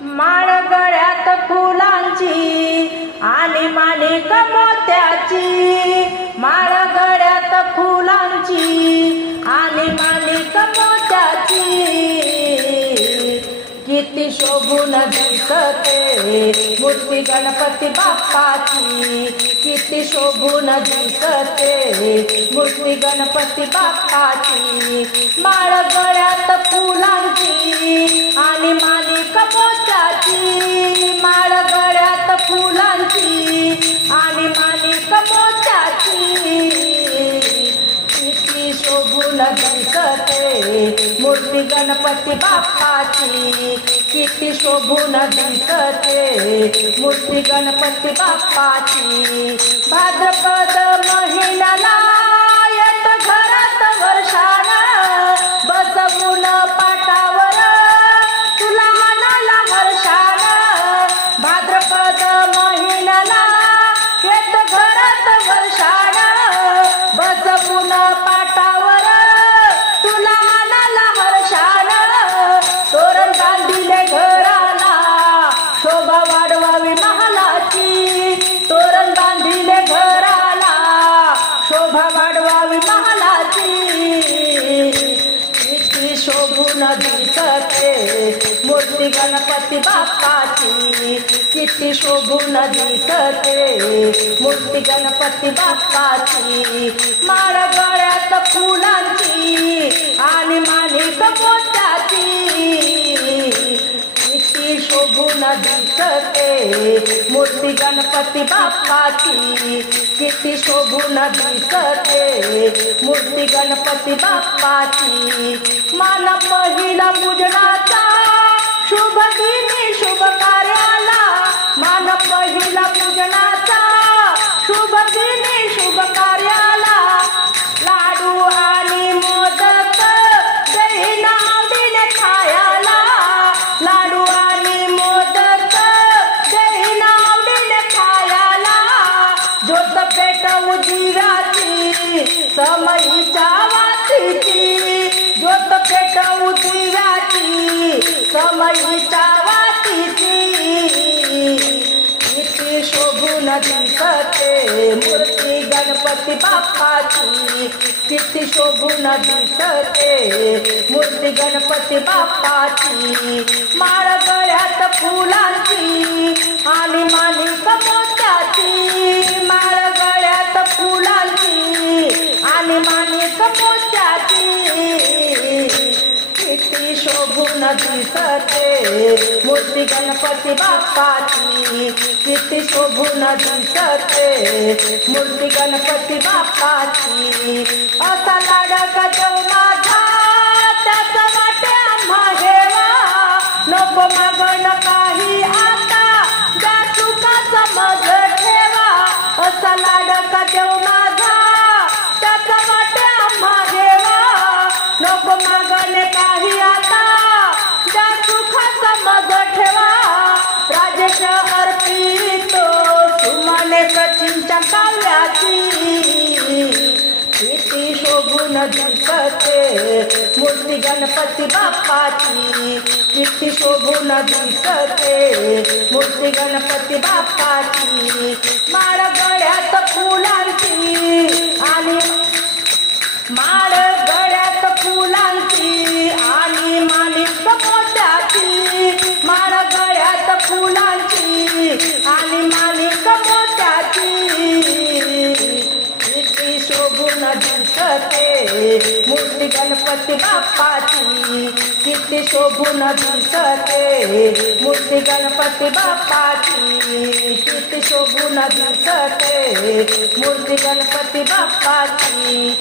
माळ गळ्यात फुलांची आणि माणिक मोत्याची, माळ गळ्यात फुलांची आणि माणिक मोत्याची, किती शोभून दिसते मूर्ती गणपती बाप्पाची, किती शोभून दिसते मूर्ती गणपती बाप्पाची। माळ गळ्यात फुलांची आणि माणिक मोत्याची, माळ गळ्यात फुलांची आणि माणिक मोत्याची, किती शोभून दिसते मूर्ती गणपती बाप्पाची, किती शोभून दिसते मूर्ती गणपती बाप्पाची। भाद्रपद महिन्याला येत घरात वर्षान, बसवून पाटावर तुला मनाला हर्षान। भाद्रपद महिन्याला येत घरात वर्षान, बसवून पाटावर तुला मनाला हर्षान। तोरण बांधिले घराला शोभा वाढवावी महालाची, तोरण बांधिले घराला शोभा वाढवावी महालाची, किती शोभून दिसते मूर्ती गणपती बाप्पाची, किती शोभून दिसते मूर्ती गणपती बाप्पाची। माळ गळ्यात फुलांची आणि माणिक मोत्याची, किती शोभून दिसते मूर्ती गणपती बाप्पाची, किती शोभून दिसते मूर्ती गणपती बाप्पाची। मान पहिला पूजनाचा शुभ दिनी शुभ कार्याला, मान पहिला पूजनाचा शुभ दिनी शुभ कार्याला, लाडू आणि मोदक दही आवडीने खायला, लाडू आणि मोदक दही आवडीने खायला। ज्योत पेटवू दिव्याची समईच्या वातीची, ज्योत पेटवू दिव्याची समईच्या वातीची, किती शोभून दिसते मूर्ती गणपती बाप्पाची, किती शोभून दिसते मूर्ती गणपती बाप्पाची। माळ गळ्यात फुलांची आणि माणिक मोत्याची, माळ गळ्यात फुलांची आणि माणिक मोत्याची, किती शोभून दिसते मूर्ती गणपती बाप्पाची, किती शोभून दिसते मूर्ती गणपती बाप्पाची। असा लाडका देव माझा त्याचा वाटे आम्हा हेवा, नको मागण काही आता ज्या चुका समज ठेवा। असा लाडका देव माझा त्याचा वाटे आम्हा हेवा, नको मागणे काही आता ज्या चुका समज ठेवा। राजेश अर्पितो सुमने सचिनच्या काव्याची, किती शोभून दिसते मूर्ती गणपती बाप्पाची, किती शोभून दिसते मूर्ती गणपती बाप्पाची। माळ गळ्यात फुलांची आणि माळ गळ्यात फुलांची आणि माणिक मोत्याची, माळ गळ्यात फुलांची आणि माणिक मोत्याची, किती शोभून दिसते मूर्ती गणपती बाप्पाची, किती शोभून दिसते मूर्ती गणपती बाप्पाची, किती शोभून दिसते मूर्ती गणपती बाप्पाची।